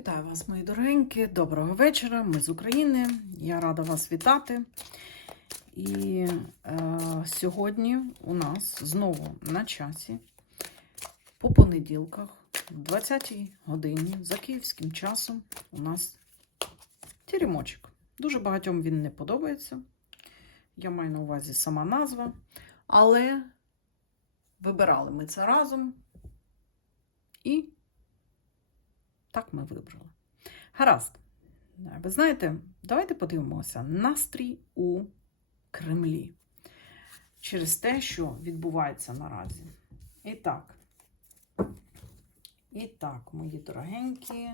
Вітаю вас, мої дорогенькі. Доброго вечора. Ми з України. Я рада вас вітати. І е, сьогодні у нас знову на часі по понеділках, в 20-й годині, за київським часом, у нас теремочок. Дуже багатьом він не подобається. Я маю на увазі сама назва. Але вибирали ми це разом. І так ми вибрали. Гаразд. Ви знаєте, давайте подивимося настрій у Кремлі через те, що відбувається наразі. І так. І так, мої дорогенькі,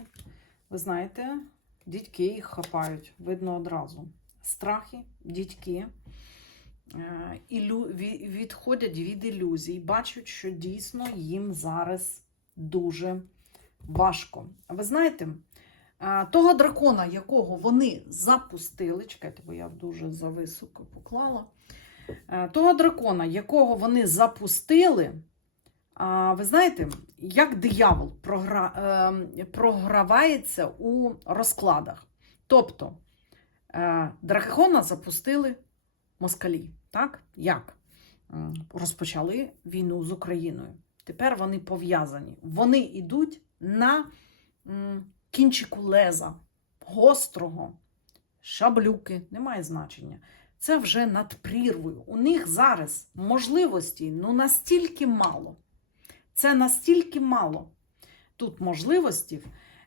ви знаєте, дітки їх хапають, видно одразу. Страхи, дітки е, відходять від ілюзій, бачать, що дійсно їм зараз дуже важко. Ви знаєте, того дракона, якого вони запустили, чекайте, бо я дуже зависоко поклала. Того дракона, якого вони запустили, ви знаєте, як диявол програ... е, програвається у розкладах. Тобто е, дракона запустили москалі. Так? Як? Розпочали війну з Україною. Тепер вони пов'язані. Вони йдуть на кінчику леза, гострого, шаблюки, немає значення. Це вже над прірвою. У них зараз можливостей ну, настільки мало. Це настільки мало. Тут можливостей.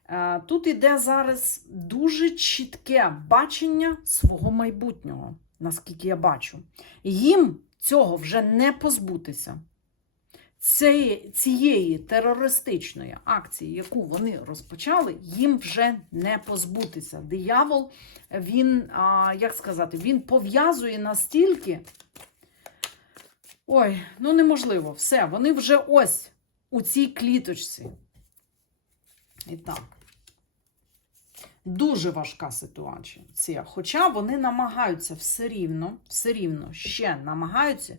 Е, Тут іде зараз дуже чітке бачення свого майбутнього, наскільки я бачу. Їм цього вже не позбутися цієї, терористичної акції, яку вони розпочали, їм вже не позбутися. Диявол, він, як сказати, він пов'язує настільки. Ой, ну неможливо, все, вони вже ось у цій кліточці. І так. Дуже важка ситуація. Хоча вони намагаються все рівно, все рівно ще намагаються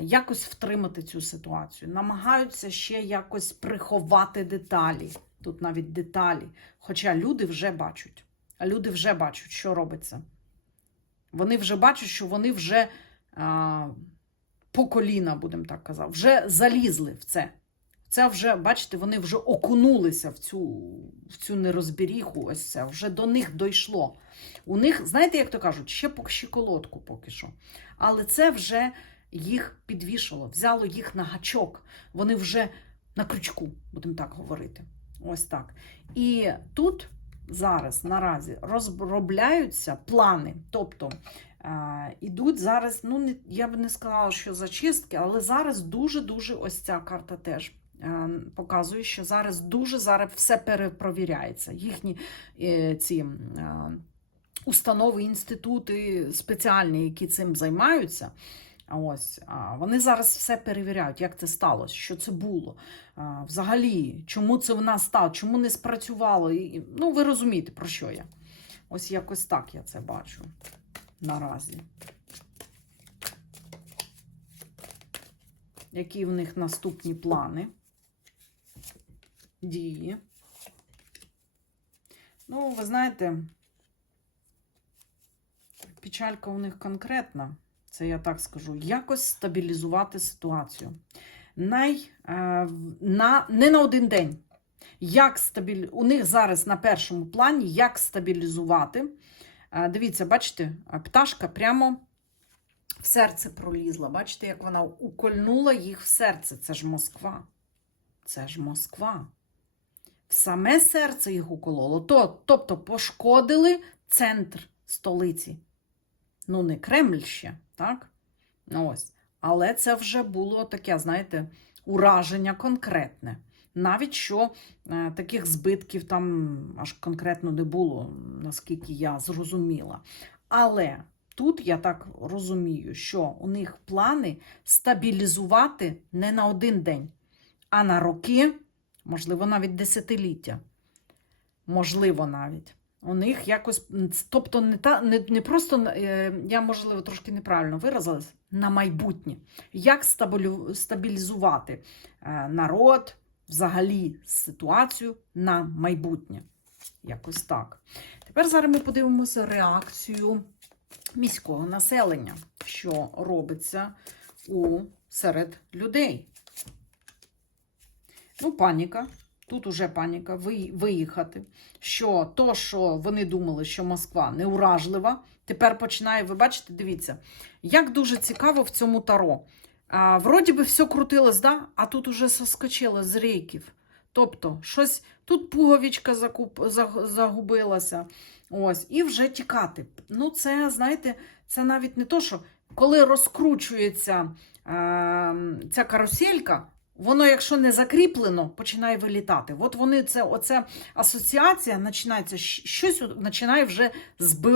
якось втримати цю ситуацію, намагаються ще якось приховати деталі. Тут навіть деталі. Хоча люди вже бачать. Люди вже бачать, що робиться. Вони вже бачать, що вони вже а, по коліна, будемо так казати, вже залізли в це. Це вже, бачите, вони вже окунулися в цю, в цю нерозберіху, ось це, вже до них дійшло. У них, знаєте, як то кажуть, ще по щиколотку поки що. Але це вже їх підвішало, взяло їх на гачок. Вони вже на крючку, будемо так говорити. Ось так. І тут зараз наразі розробляються плани. Тобто ідуть зараз, ну я б не сказала, що зачистки, але зараз дуже-дуже ось ця карта теж. Показує, що зараз дуже зараз все перепровіряється. Їхні е, ці установи, інститути спеціальні, які цим займаються. Ось вони зараз все перевіряють, як це сталося, що це було. Взагалі, чому це в нас стало, чому не спрацювало. Ну, ви розумієте, про що я. Ось якось так я це бачу наразі. Які в них наступні плани, дії? Ну, ви знаєте, печалька у них конкретна це я так скажу, якось стабілізувати ситуацію. Най, е, на, Не на один день. Як стабіль... У них зараз на першому плані, як стабілізувати. Е, дивіться, бачите, пташка прямо в серце пролізла. Бачите, як вона укольнула їх в серце. Це ж Москва. Це ж Москва. В саме серце їх укололо. То, тобто пошкодили центр столиці. Ну, не Кремль ще, так? Ну, ось. Але це вже було таке, знаєте, ураження конкретне. Навіть що е, таких збитків там аж конкретно не було, наскільки я зрозуміла. Але тут я так розумію, що у них плани стабілізувати не на один день, а на роки, можливо, навіть десятиліття. Можливо, навіть. У них якось, тобто, не та не, не просто е, я, можливо, трошки неправильно виразилась, на майбутнє. Як стабілізувати е, народ, взагалі ситуацію на майбутнє. Якось так. Тепер зараз ми подивимося реакцію міського населення, що робиться у серед людей. Ну, паніка. Тут уже паніка. Виїхати. Що то, що вони думали, що Москва неуражлива, тепер починає, ви бачите, дивіться, як дуже цікаво в цьому таро. А, вроді би все крутилось, да? а тут уже соскочило з рейків. Тобто, щось тут пуговичка закуп, загубилася. Ось, і вже тікати. Ну, це, знаєте, це навіть не то, що коли розкручується е, ця каруселька, воно, якщо не закріплено, починає вилітати. От вони це, оця асоціація починається, щось починає вже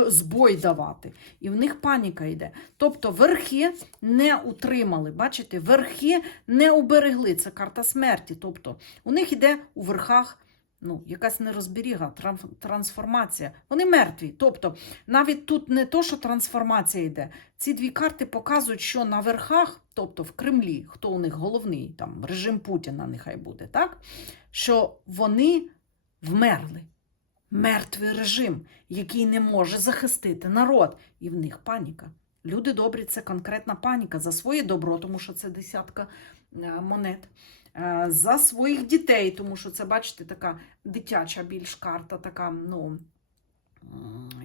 збой давати. І в них паніка йде. Тобто верхи не утримали. Бачите, верхи не уберегли. Це карта смерті. Тобто у них йде у верхах. Ну, якась нерозберіга, трансформація. Вони мертві. Тобто, навіть тут не то, що трансформація йде. Ці дві карти показують, що на верхах, тобто в Кремлі, хто у них головний, там режим Путіна, нехай буде, так? Що вони вмерли. Мертвий режим, який не може захистити народ. І в них паніка. Люди добрі, це конкретна паніка за своє добро, тому що це десятка е, монет. Е, За своїх дітей, тому що це, бачите, така дитяча більш карта, така, ну,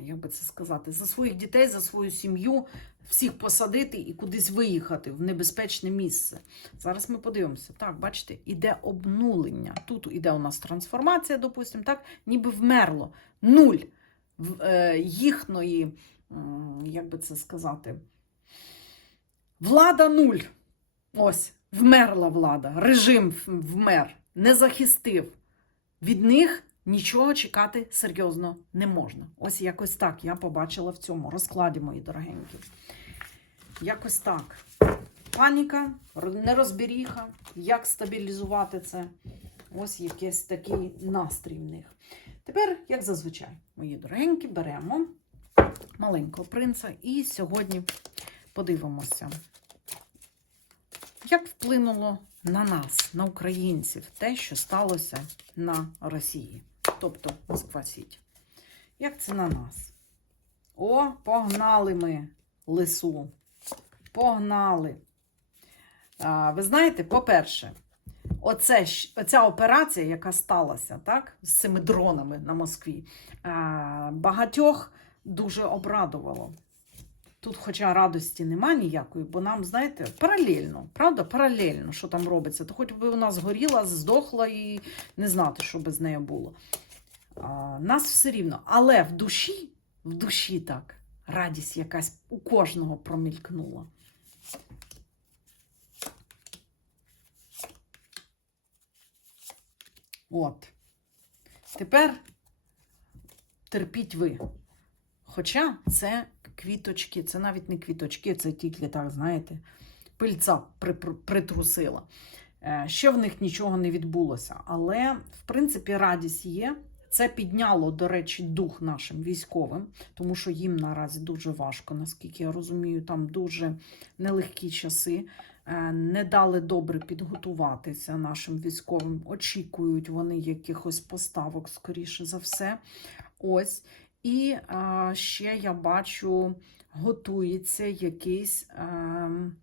як би це сказати, за своїх дітей, за свою сім'ю, всіх посадити і кудись виїхати в небезпечне місце. Зараз ми подивимося. Так, бачите, іде обнулення. Тут іде у нас трансформація, допустимо, так, ніби вмерло. Нуль е, їхньої, як би це сказати, влада нуль. Ось, вмерла влада, режим вмер, не захистив. Від них нічого чекати серйозно не можна. Ось якось так я побачила в цьому розкладі, мої дорогенькі. Якось так. Паніка, нерозберіха, як стабілізувати це. Ось якийсь такий настрій в них. Тепер, як зазвичай, мої дорогенькі, беремо маленького принца і сьогодні подивимося, як вплинуло на нас, на українців, те, що сталося на Росії, тобто Москва. Як це на нас? О, погнали ми лису. Погнали. А, ви знаєте, по-перше, оце, оця операція, яка сталася так, з цими дронами на Москві, а, багатьох дуже обрадувало. Тут, хоча радості нема ніякої, бо нам, знаєте, паралельно, правда, паралельно, що там робиться, то хоч би вона згоріла, здохла і не знати, що без неї було. А, нас все рівно. Але в душі, в душі так, радість якась у кожного промількнула. От. Тепер терпіть ви. Хоча це квіточки, це навіть не квіточки, це тільки так, знаєте, пильця при- при- притрусила. Е, Ще в них нічого не відбулося. Але, в принципі, радість є. Це підняло, до речі, дух нашим військовим, тому що їм наразі дуже важко, наскільки я розумію, там дуже нелегкі часи. Е, Не дали добре підготуватися нашим військовим. Очікують вони якихось поставок, скоріше за все. Ось. І а, ще я бачу, готується якийсь. ем,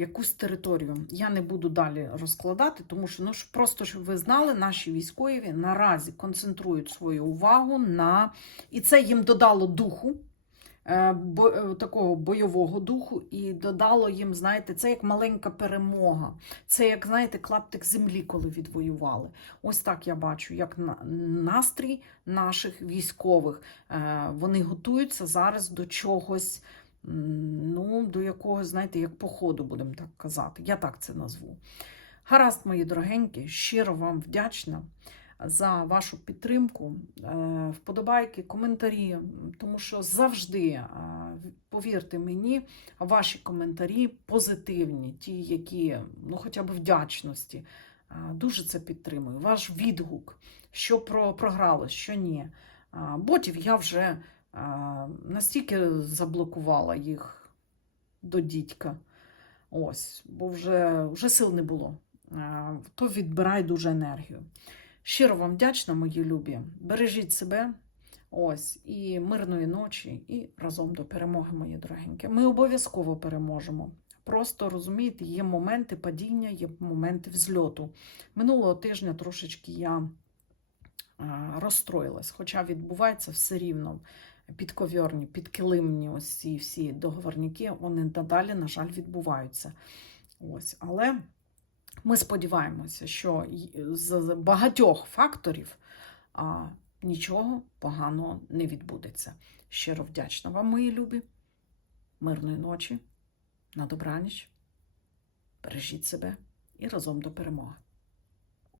якусь територію. Я не буду далі розкладати, тому що ну, просто щоб ви знали, наші військові наразі концентрують свою увагу на. І це їм додало духу, такого бойового духу, і додало їм, знаєте, це як маленька перемога. Це як, знаєте, клаптик землі, коли відвоювали. Ось так я бачу, як настрій наших військових. Е, Вони готуються зараз до чогось. Ну, до якогось, знаєте, як походу, будемо так казати. Я так це назву. Гаразд, мої дорогенькі, щиро вам вдячна за вашу підтримку, е, вподобайки, коментарі, тому що завжди, е, повірте мені, ваші коментарі позитивні, ті, які, ну, хоча б вдячності. Е, Дуже це підтримую. Ваш відгук, що про, програло, що ні. Ботів я вже настільки заблокувала їх до дідька. Ось, бо вже, вже сил не було. То відбирає дуже енергію. Щиро вам вдячна, мої любі. Бережіть себе. Ось, і мирної ночі, і разом до перемоги, мої дорогенькі. Ми обов'язково переможемо. Просто розумієте, є моменти падіння, є моменти взльоту. Минулого тижня трошечки я розстроїлась, хоча відбувається все рівно. Підковірні, підкилимні ось ці всі договорники, вони надалі, на жаль, відбуваються. Ось, але ми сподіваємося, що з багатьох факторів а, нічого поганого не відбудеться. Щиро вдячна вам, мої любі. Мирної ночі, на добраніч. Бережіть себе і разом до перемоги.